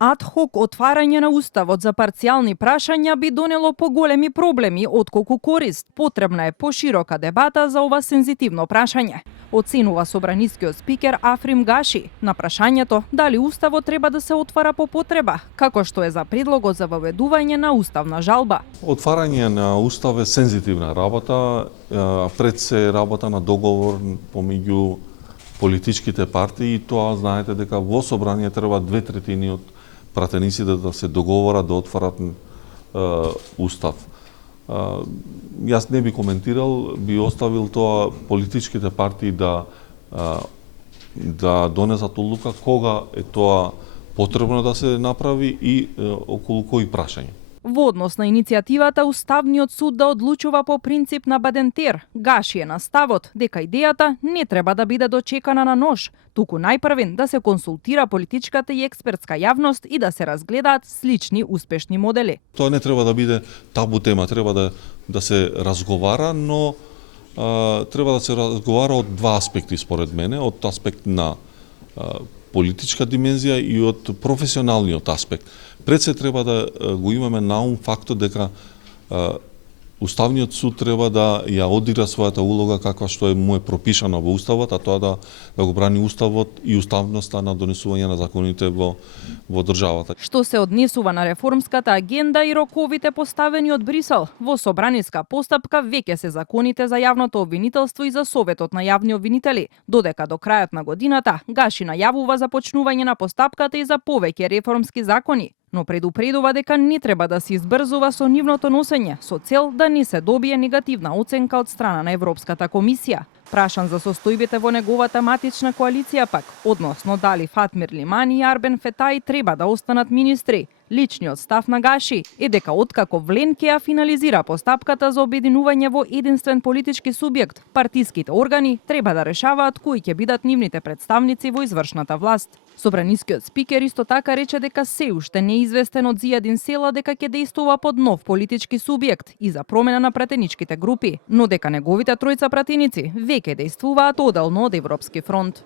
Ад-хок отварање на уставот за парцијални прашања би донело поголеми проблеми отколку корист. Потребна е поширока дебата за ова сензитивно прашање, оценува собранискиот спикер Африм Гаши на прашањето дали уставот треба да се отвара по потреба, како што е за предлогот за воведување на уставна жалба. Отварање на устав е сензитивна работа, пред се работа на договор помеѓу политичките партии и тоа знаете дека во собрание треба 2/3 од пратениците да се договорат да отварат устав. Јас не би коментирал, би оставил тоа политичките партии да донесат одлука кога е тоа потребно да се направи и околу кои прашања. Во однос на иницијативата Уставниот суд да одлучува по принцип на Бадентер, Гаши е на ставот дека идејата не треба да биде дочекана на нож, туку најпрвен да се консултира политичката и експертска јавност и да се разгледаат слични успешни модели. Тоа не треба да биде табу тема, треба да се разговара, но треба да се разговара од два аспекти според мене, од аспект на политичка димензија и од професионалниот аспект. Пред се треба да го имаме на ум фактот дека Уставниот суд треба да ја одигра својата улога каква што е му е пропишана во уставот, а тоа да го брани уставот и уставноста на донесување на законите во државата. Што се однесува на реформската агенда и роковите поставени од Брисел, во собраниска постапка веќе се законите за јавното обвинителство и за Советот на јавни обвинители, додека до крајот на годината Гаши најавува започнување на постапката и за повеќе реформски закони, но предупредува дека не треба да се избрзува со нивното носење, со цел да не се добие негативна оценка од страна на Европската комисија. Прашан за состојбите во неговата матична коалиција пак, односно дали Фатмир Лимани и Арбен Фетаи треба да останат министри, личниот став на Гаши е дека откако Вленке ја финализира постапката за обединување во единствен политички субјект, партиските органи треба да решаваат кои ќе бидат нивните представници во извршната власт. Собранискиот спикер исто така рече дека се уште не е известен од Зијадин Села дека ќе дејствува под нов политички субјект и за промена на пратеничките групи, но дека неговите тројца пратеници веќе дејствуваат оделно од Европски фронт.